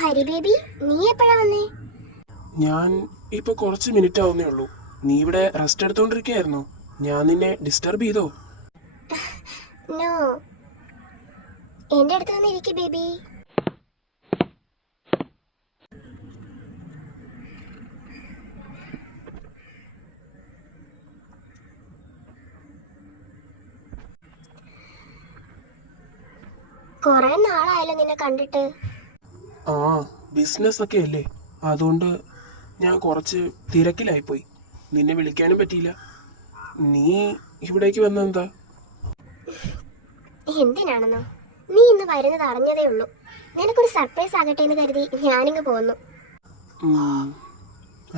Hari baby, നീ എപ്പോഴാ വന്നേ? ഞാൻ ഇപ്പൊ കുറച്ച് മിനിറ്റ് ആവുന്നേ ഉള്ളൂ. നീ ഇവിടെ റെസ്റ്റ് എടുത്തോണ്ടിരിക്കുകയായിരുന്നോ? ഞാൻ നിന്നെ ഡിസ്റ്റർബ് ചെയ്തോ? നോ, എന്റെ അടുത്ത് വന്ന് ഇരിക്ക് ബേബി. കൊറേ നാളായല്ലോ നിന്നെ കണ്ടിട്ട്. ആ, ബിസിനസ് ഒക്കെ അല്ലേ, അതുകൊണ്ട് ഞാൻ കുറച്ച് തിരക്കിലായിപ്പോയി. നിന്നെ വിളിക്കാനും പറ്റിയില്ല. നീ ഇവിടേക്ക് വന്നെന്താ? എന്തിനാണെന്നോ? നീ ഇന്ന് വരുന്നത് അറിഞ്ഞതേ ഉള്ളൂ. നിനക്കൊരു സർപ്രൈസ് ആകട്ടെ എന്ന് കരുതി ഞാനിങ്ങ് പോന്നു.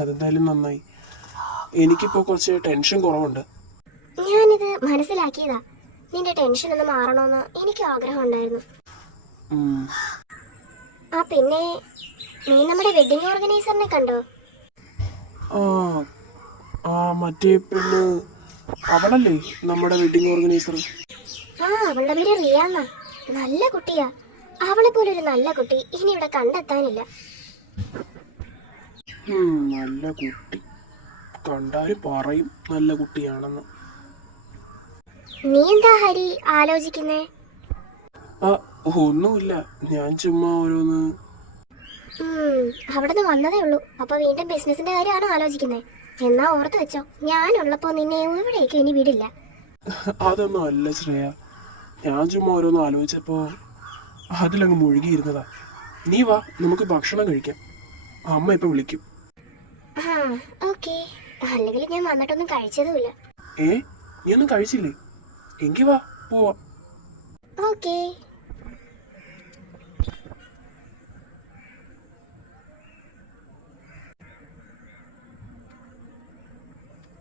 അതെന്തായാലും നന്നായി. എനിക്കിപ്പോ കുറച്ച് ടെൻഷൻ കുറവുണ്ട്. ഞാനിത് മനസ്സിലാക്കിയതാ. നിന്റെ ടെൻഷൻ ഒന്ന് മാറണോന്ന് എനിക്ക് ആഗ്രഹം ഉണ്ടായിരുന്നു. ആ പിന്നെ, നീ നമ്മുടെ വെഡിങ് ഓർഗനൈസറിനെ കണ്ടോ? ആ ആ മറ്റേ പെണ്ണ്, അവളല്ലേ നമ്മുടെ വെഡിങ് ഓർഗനൈസർ? ആ, അവളുടെ പേര് റിയാന്ന. നല്ല കുട്ടിയാ. അവളെ പോലൊരു നല്ല കുട്ടി ഇനി ഇവിടെ കണ്ടെത്താനില്ല. നല്ല കുട്ടി, കണ്ടാലും പറയും നല്ല കുട്ടിയാണെന്ന്. നീ എന്താ ഹരി ആലോചിക്കുന്നേ? ആ, ഒന്നുമില്ല, ഞാൻ ചുമ്മാ ഓരോന്ന്. അവിടുന്ന് വന്നതേ ഉള്ളൂ. അപ്പൊ വീണ്ടും ബിസിനസിന്റെ കാര്യമാണോ ആലോചിക്കുന്നേ? എന്നാ ഓർത്ത് വെച്ചോ, ഞാനുള്ളപ്പോ നിന്നെ എവിടേക്ക് ഇനി വിടില്ല. അതൊന്നും അല്ല ശ്രേയ, ഞാൻ ചുമ്മാ ഓരോന്ന് ആലോചിച്ചപ്പോ അതിലങ്ങ് മുഴുകിയിരുന്നതാ. നീ വാ, നമുക്ക് ഭക്ഷണം കഴിക്കാം. അമ്മ ഇപ്പൊ വിളിക്കും. ആ ഓക്കെ. അല്ലെങ്കിൽ ഞാൻ വന്നിട്ടൊന്നും കഴിച്ചതുമില്ല. നീ ഒന്നും കഴിച്ചില്ലേ? എങ്കി വാ, പോവാം. ഓക്കെ.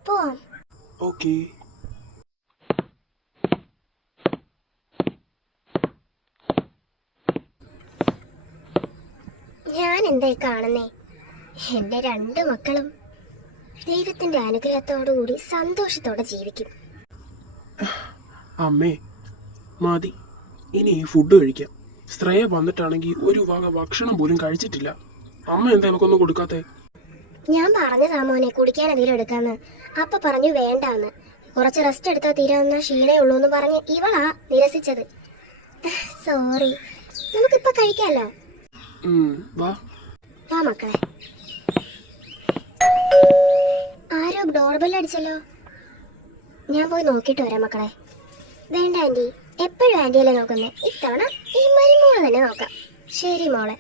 പോവാം. ഓക്കെ. ഞാൻ എന്തായി കാണുന്നേ? എന്റെ 2 മക്കളും ദൈവത്തിന്റെ അനുഗ്രഹത്തോടുകൂടി സന്തോഷത്തോടെ ജീവിക്കും. അമ്മേ മതി, ഇനി ഫുഡ് കഴിക്കാം. ശ്രേയ വന്നിട്ടാണെങ്കിൽ ഒരു വക ഭക്ഷണം പോലും കഴിച്ചിട്ടില്ല. അമ്മ എന്താ നമുക്കൊന്നും കൊടുക്കാത്തെ? ഞാൻ പറഞ്ഞതാ മോനെ കുടിക്കാൻ എന്തെങ്കിലും എടുക്കാന്ന്. അപ്പ പറഞ്ഞു വേണ്ടാന്ന്. കുറച്ച് റെസ്റ്റ് എടുത്താൽ തീരാവുന്ന ക്ഷീണേ ഉള്ളൂ എന്ന് പറഞ്ഞ് ഇവളാ നിരസിച്ചത്. സോറി, നമുക്കിപ്പൊ കഴിക്കാലോ. വാ വാ മക്കളെ. ആരോ ഡോർബെൽ അടിച്ചല്ലോ. ഞാൻ പോയി നോക്കിട്ട് വരാം മക്കളെ. വേണ്ട ആന്റി, എപ്പോഴും ആന്റിയല്ലേ നോക്കുന്നേ. ഇത്തവണ ഈ മരുമോളെ തന്നെ നോക്കാം. ശരി മോളെ,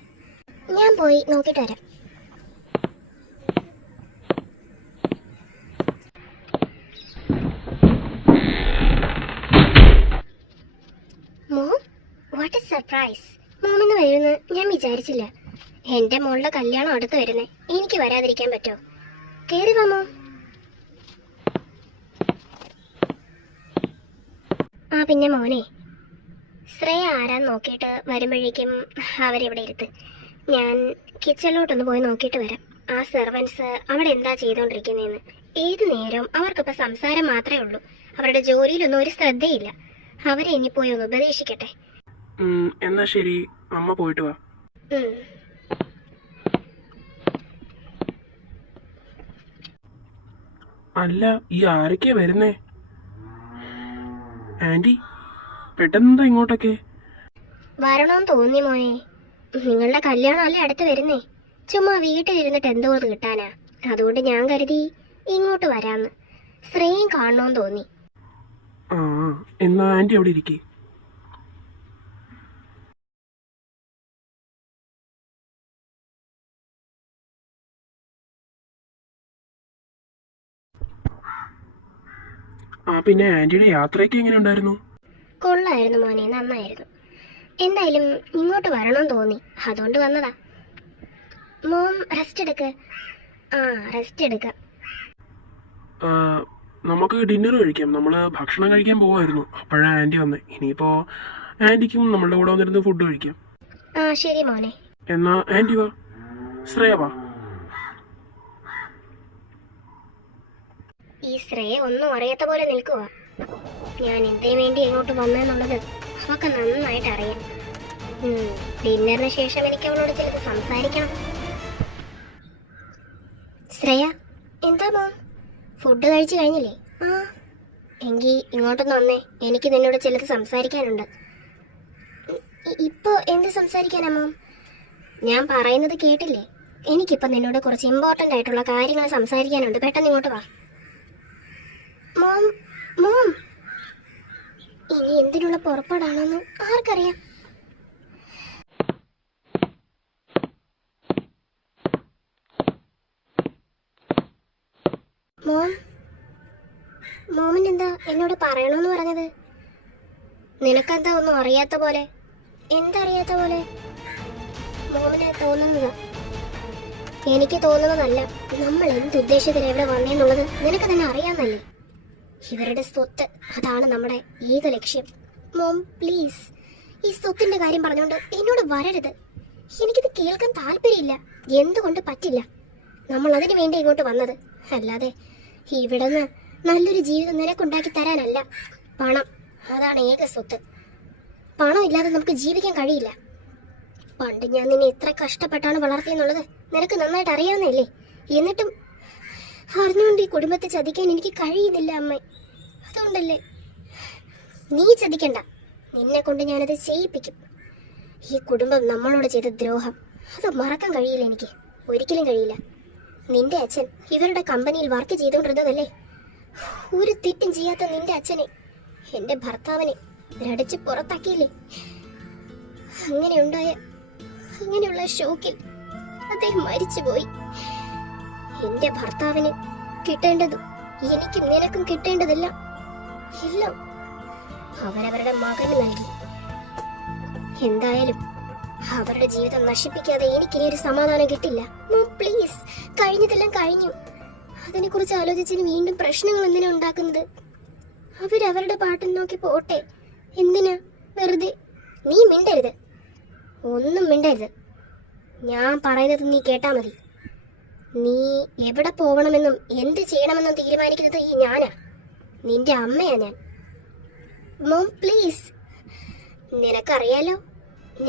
ഞാൻ പോയി നോക്കിട്ട് വരാം. Mom, what a surprise. മോമിന്ന് വരുമെന്ന് ഞാൻ വിചാരിച്ചില്ല. എന്റെ മോളുടെ കല്യാണം അടുത്ത് വരുന്നേ, എനിക്ക് വരാതിരിക്കാൻ പറ്റുമോ? കേറി വാ മോം. ആ പിന്നെ മോനെ, ശ്രേയ ആരാന്ന് നോക്കിയിട്ട് വരുമ്പോഴേക്കും അവരിവിടെ ഇരുത്ത്. ഞാൻ കിച്ചണിലോട്ടൊന്ന് പോയി നോക്കിയിട്ട് വരാം. ആ സെർവൻസ് അവിടെ എന്താ ചെയ്തോണ്ടിരിക്കുന്നതെന്ന്. ഏത് നേരവും അവർക്കിപ്പോ സംസാരം മാത്രമേ ഉള്ളൂ. അവരുടെ ജോലിയിലൊന്നും ഒരു ശ്രദ്ധയില്ല. അവരെ ഇനി പോയി ഒന്ന് ഉപദേശിക്കട്ടെ. എന്നാ ശരി, അമ്മ പോയിട്ട് വാ. അല്ല, ഈ ആരൊക്കെയാ വരുന്നേ? ആന്റി, പെട്ടെന്നെന്താ ഇങ്ങോട്ടൊക്കെ? വരണോന്ന് തോന്നി മോനെ. നിങ്ങളുടെ കല്യാണം അല്ലേ അടുത്ത് വരുന്നേ. ചുമ്മാ വീട്ടിലിരുന്നിട്ട് എന്തോ കിട്ടാനാ. അതുകൊണ്ട് ഞാൻ കരുതി ഇങ്ങോട്ട് വരാന്ന്. ശ്രേയം കാണണോന്ന് തോന്നി. ആ, എന്നാ ആന്റി അവിടെ ഇരിക്കേ. ആ പിന്നെ ആന്റിയുടെ യാത്രയൊക്കെ എങ്ങനെ ഉണ്ടായിരുന്നു? കൊള്ളായിരുന്നു മോനെ, നന്നായിരുന്നു. എന്തായാലും ഇങ്ങോട്ട് വരണോന്ന് തോന്നി, അതുകൊണ്ട് വന്നതാ. മോം റെസ്റ്റ് എടുക്ക്. ആ, റെസ്റ്റ് എടുക്ക. നമുക്ക് ഡിന്നർ കഴിക്കാം. നമ്മള് ഭക്ഷണം കഴിക്കാൻ പോവായിരുന്നു, അപ്പോഴാ ആന്റി വന്നേ. ഇനിയിപ്പോ ആന്റിക്കും നമ്മളുടെ കൂടെ വന്നിരുന്ന് ഫുഡ് കഴിക്കാം. ആ ശരി മോനെ. എന്നാ ആന്റി വാ, ശ്രേയ വാ. ഈ ശ്രേയ ഒന്നും അറിയാത്ത പോലെ നിൽക്കുക. ഞാൻ എന്തിനു വേണ്ടി ഇങ്ങോട്ട് വന്നെന്നുള്ളത് അവക്ക് നന്നായിട്ട് അറിയാം. ഡിന്നറിന് ശേഷം എനിക്ക് അവളോട് ചിലത് സംസാരിക്കണം. ശ്രേയ, എന്താ മോം? ഫുഡ് കഴിച്ചു കഴിഞ്ഞില്ലേ? ആ, എങ്കിൽ ഇങ്ങോട്ടൊന്ന് വന്നേ, എനിക്ക് നിന്നോട് ചിലത് സംസാരിക്കാനുണ്ട്. ഇപ്പോ എന്ത് സംസാരിക്കാനാ മോം? ഞാൻ പറയുന്നത് കേട്ടില്ലേ? എനിക്കിപ്പോൾ നിന്നോട് കുറച്ച് ഇമ്പോർട്ടൻ്റ് ആയിട്ടുള്ള കാര്യങ്ങൾ സംസാരിക്കാനുണ്ട്. പെട്ടെന്ന് ഇങ്ങോട്ട് വാ. മോം മോം ഇനി എന്തിനുള്ള പുറപ്പാടാണെന്ന് ആർക്കറിയാം? മോമിനെന്താ എന്നോട് പറയണമെന്ന് പറഞ്ഞത്? നിനക്കെന്താ ഒന്നും അറിയാത്ത പോലെ? എന്തറിയാത്ത പോലെ? മോമിന് തോന്നുന്നതാ. എനിക്ക് തോന്നുന്നതല്ല. നമ്മൾ എന്തുദ്ദേശത്തിന് എവിടെ വന്നേന്നുള്ളത് നിനക്ക് തന്നെ അറിയാമെന്നല്ലേ? ഇവരുടെ സ്വത്ത്, അതാണ് നമ്മുടെ ഏക ലക്ഷ്യം. മോം പ്ലീസ്, ഈ സ്വത്തിന്റെ കാര്യം പറഞ്ഞുകൊണ്ട് എന്നോട് വരരുത്. എനിക്കിത് കേൾക്കാൻ താല്പര്യമില്ല. എന്തുകൊണ്ട് പറ്റില്ല? നമ്മൾ അതിനു വേണ്ടി ഇങ്ങോട്ട് വന്നത്, അല്ലാതെ ഇവിടുന്ന് നല്ലൊരു ജീവിതം നിനക്കുണ്ടാക്കി തരാനല്ല. പണം, അതാണ് ഏക സ്വത്ത്. പണം ഇല്ലാതെ നമുക്ക് ജീവിക്കാൻ കഴിയില്ല. പണ്ട് ഞാൻ നിന്നെ എത്ര കഷ്ടപ്പെട്ടാണ് വളർത്തിയെന്നുള്ളത് നിനക്ക് നന്നായിട്ട് അറിയാവുന്നല്ലേ? എന്നിട്ടും അറിഞ്ഞുകൊണ്ട് ഈ കുടുംബത്തെ ചതിക്കാൻ എനിക്ക് കഴിയുന്നില്ല അമ്മ. അതുകൊണ്ടല്ലേ? നീ ചതിക്കണ്ട, നിന്നെ കൊണ്ട് ഞാനത് ചെയ്യിപ്പിക്കും. ഈ കുടുംബം നമ്മളോട് ചെയ്ത ദ്രോഹം അത് മറക്കാൻ കഴിയില്ല എനിക്ക്, ഒരിക്കലും കഴിയില്ല. നിന്റെ അച്ഛൻ ഇവരുടെ കമ്പനിയിൽ വർക്ക് ചെയ്തുകൊണ്ടിരുന്നതല്ലേ? ഒരു തെറ്റും ചെയ്യാത്ത നിന്റെ അച്ഛനെ, എന്റെ ഭർത്താവിനെ ഇവരടിച്ച് പുറത്താക്കിയില്ലേ? അങ്ങനെയുള്ള ഷോക്കിൽ അദ്ദേഹം മരിച്ചുപോയി. എന്റെ ഭർത്താവിന് കിട്ടേണ്ടതും എനിക്കും നിനക്കും കിട്ടേണ്ടതെല്ലാം എല്ലാം അവരവരുടെ മകന് നൽകി. എന്തായാലും അവരുടെ ജീവിതം നശിപ്പിക്കാതെ എനിക്കിനി ഒരു സമാധാനം കിട്ടില്ല. പ്ലീസ്, കഴിഞ്ഞതെല്ലാം കഴിഞ്ഞു. അതിനെക്കുറിച്ച് ആലോചിച്ചിന് വീണ്ടും പ്രശ്നങ്ങൾ എന്തിനാ ഉണ്ടാക്കുന്നത്? അവരവരുടെ പാട്ടിൽ നോക്കി പോട്ടെ. എന്തിനാ വെറുതെ? നീ മിണ്ടരുത്, ഒന്നും മിണ്ടരുത്. ഞാൻ പറയുന്നത് നീ കേട്ടാ മതി. നീ എവിടെ പോകണമെന്നും എന്ത് ചെയ്യണമെന്നും തീരുമാനിക്കുന്നത് ഈ ഞാനാ, നിന്റെ അമ്മയാ ഞാൻ. മോം പ്ലീസ്, നിനക്കറിയാലോ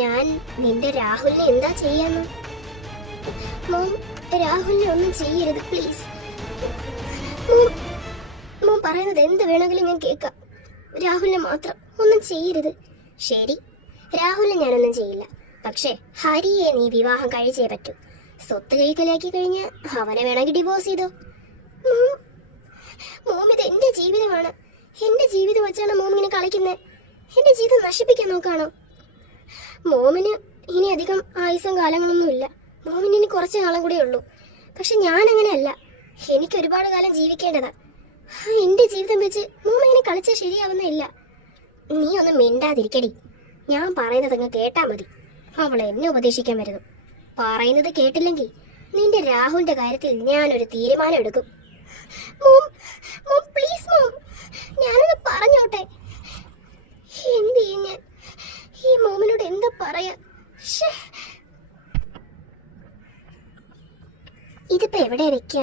ഞാൻ നിന്റെ രാഹുലിനെ എന്താ ചെയ്യാന്ന്. മോം രാഹുലിനെ ഒന്നും ചെയ്യരുത് പ്ലീസ്. മോം പറയുന്നത് എന്ത് വേണമെങ്കിലും ഞാൻ കേൾക്കാം. രാഹുലിനെ മാത്രം ഒന്നും ചെയ്യരുത്. ശരി, രാഹുലിനെ ഞാനൊന്നും ചെയ്യില്ല. പക്ഷേ ഹരിയെ നീ വിവാഹം കഴിച്ചേ പറ്റൂ. സ്വത്ത് കൈക്കലാക്കി കഴിഞ്ഞ് അവനെ വേണമെങ്കിൽ ഡിവോഴ്സ് ചെയ്തോ. മോം ഇത് എന്റെ ജീവിതമാണ്. എന്റെ ജീവിതം വെച്ചാണ് മോം ഇങ്ങനെ കളിക്കുന്നത്. എന്റെ ജീവിതം നശിപ്പിക്കാൻ നോക്കാണോ? മോമിന് ഇനി അധികം ആയുസും കാലങ്ങളൊന്നുമില്ല. മോമിന് ഇനി കുറച്ച് കാലം കൂടെ ഉള്ളൂ. പക്ഷെ ഞാൻ അങ്ങനെയല്ല, എനിക്ക് ഒരുപാട് കാലം ജീവിക്കേണ്ടതാ. എന്റെ ജീവിതം വെച്ച് മോം ഇങ്ങനെ കളിച്ചാൽ ശരിയാവുന്നില്ല. നീ ഒന്നും മിണ്ടാതിരിക്കടി, ഞാൻ പറയുന്നത് അങ്ങ് കേട്ടാ മതി. അവൾ എന്നെ ഉപദേശിക്കാൻ വരുന്നു. പറയുന്നത് കേട്ടില്ലെങ്കിൽ നിന്റെ രാഹുലിന്റെ കാര്യത്തിൽ ഞാനൊരു തീരുമാനം എടുക്കും. മോം പ്ലീസ് മോം, ഞാനൊന്ന് പറഞ്ഞോട്ടെ. എന്ത് ചെയ്യും ഞാൻ? ഈ മോമിനോട് എന്താ പറയാ? ഇതിപ്പോ എവിടെ വെക്ക?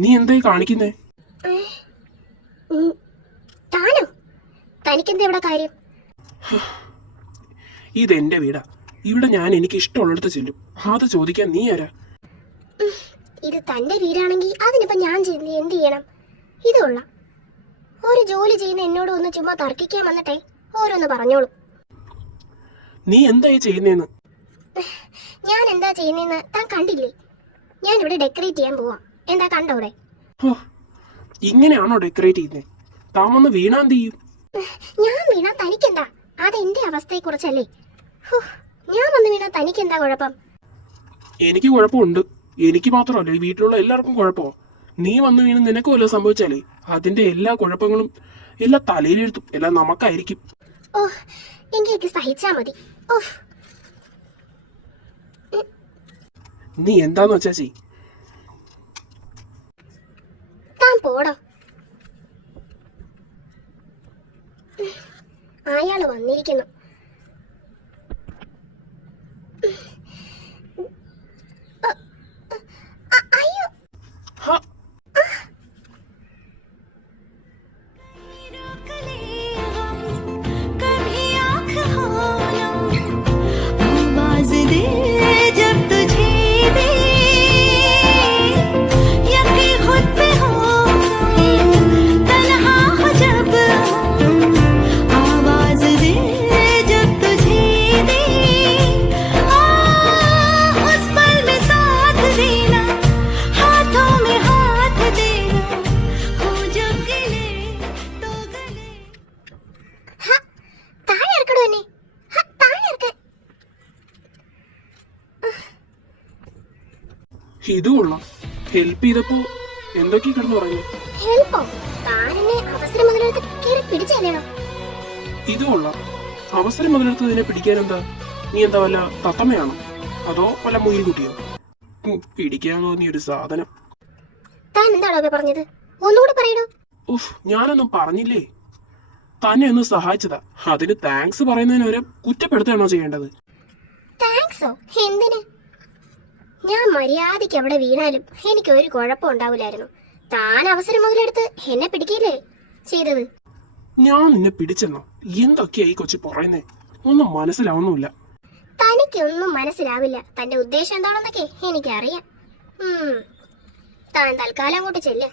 നീ എന്തായി കാണിക്കുന്നേ? താനോ? തനിക്കെന്താ ഇവിടെ കാര്യം? ഇതെന്റെ വീടാ. ഇവിടെ ഞാൻ എനിക്ക് ഇഷ്ടമുള്ളിടത്ത് ചെല്ലും. അത് ചോദിക്കാൻ നീ ആരാ? ഇത് തന്റെ വീടാണെങ്കിൽ അതിനിപ്പോ ഞാൻ എന്ത് ചെയ്യണം? ഇതുള്ള ഒരു ജോലി ചെയ്യുന്ന എന്നോട് ഒന്ന് ചുമ്മാ തർക്കിക്കാൻ വന്നിട്ടെ ഓരോന്ന് പറഞ്ഞോളൂ. നീ എന്തായി ചെയ്യുന്നേന്ന്? ഞാൻ എന്താ ചെയ്യുന്നേന്ന് താൻ കണ്ടില്ലേ? ഞാൻ ഇവിടെ ഡെക്കറേറ്റ് ചെയ്യാൻ പോവാ. എന്താ കണ്ടോടെ? ഇങ്ങനെയാണോ ഡെക്കറേറ്റ് ചെയ്യുന്നേ? താൻ വന്ന് വീണാ എന്ത് ചെയ്യും? ഞാൻ വീണാ തനിക്കെന്താ? അതെന്റെ അവസ്ഥയെ കുറിച്ചല്ലേ. ഞാൻ വന്ന് വീണാ തനിക്കെന്താ കുഴപ്പം? എനിക്ക് കുഴപ്പമുണ്ട്. എനിക്ക് മാത്രമല്ല, ഈ വീട്ടിലുള്ള എല്ലാവർക്കും കുഴപ്പമോ? നീ വന്നു വീണ് നിനക്ക് വല്ലതും സംഭവിച്ചാലേ അതിന്റെ എല്ലാ കുഴപ്പങ്ങളും എല്ലാ തലയിലെഴുത്തും എല്ലാം നമുക്കായിരിക്കും. എനിക്ക് സഹിച്ചാ മതി. നീ എന്താന്ന് വെച്ചാ ചെയ്. താൻ പോടോ. അയാള് വന്നിരിക്കുന്നു. അയ്യോ, ഇതും കൊള്ളാം. ഹെൽപ്പ് ചെയ്തപ്പോ എന്തൊക്കെ കിടന്നു പറഞ്ഞു. ഹെൽപ്പോ? താനെന്നെ അവസരം മുതലെടുത്ത് കയറി പിടിച്ചല്ലേണോ? ഇത് കൊള്ളാം. അവസരം മുതലെടുത്തതിനെ പിടിക്കാൻ എന്താ? നീ എന്താ വല്ല തത്തമ്മയാണോ അതോ വല്ല മുയിൽ കുട്ടിയോ? പിടിക്കാൻ തോന്നിയ ഒരു സാധനം. താൻ എന്താണോ പറഞ്ഞത്? ഒന്നുകൂടെ പറയണോ? ഉഫ്, ഞാനൊന്നും പറഞ്ഞില്ലേ. തന്നെ ഒന്ന് സഹായിച്ചതാ. അതിന് താങ്ക്സ് പറയുന്നതിന് വരെ കുറ്റപ്പെടുത്തുകയാണോ ചെയ്യേണ്ടത്? താങ്ക്സോ? എന്തിന്? ഞാൻ മര്യാദയ്ക്ക് അവിടെ വീണാലും എനിക്ക് ഒരു കുഴപ്പം ഉണ്ടാവില്ലായിരുന്നു. താൻ അവസരം മുതലെടുത്ത് എന്നെ പിടിക്കില്ലേ ചെയ്തത്? ഞാൻ നിന്നെ പിടിച്ചെന്നോ? എന്തൊക്കെയാ ഈ കൊച്ചി പറയുന്നേ? ഒന്നും മനസ്സിലാവുന്നുമില്ല. തനിക്കൊന്നും മനസ്സിലാവില്ല. തന്റെ ഉദ്ദേശം എന്താണെന്നൊക്കെ എനിക്കറിയാം. താൻ തൽക്കാലം അങ്ങോട്ട് ചെല്ല്.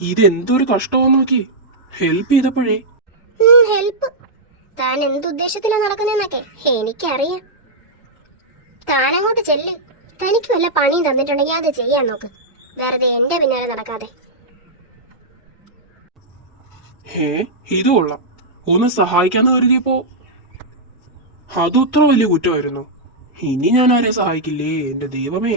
ഇതെന്തൊരു കഷ്ടമാന്ന് നോക്കി. ഹെൽപ്പ് ചെയ്തപ്പോഴേ. ഹെൽപ്പ്? താൻ എന്തുദ്ദേശത്തിലാ നടക്കുന്നതെന്നൊക്കെ എനിക്കറിയാം. താൻ അങ്ങോട്ട് ചെല്ല്. തനിക്ക് വല്ല പണിയും തന്നിട്ടുണ്ടെങ്കിൽ അത് ചെയ്യാൻ നോക്ക്. വെറുതെ എന്റെ പിന്നാലെ നടക്കാതെ. ഇത് കൊള്ളാം. ഒന്ന് സഹായിക്കാന്ന് കരുതിയപ്പോ അതുത്ര വലിയ കുറ്റമായിരുന്നു. ഇനി ഞാൻ ആരെ സഹായിക്കില്ലേ? എന്റെ ദൈവമേ.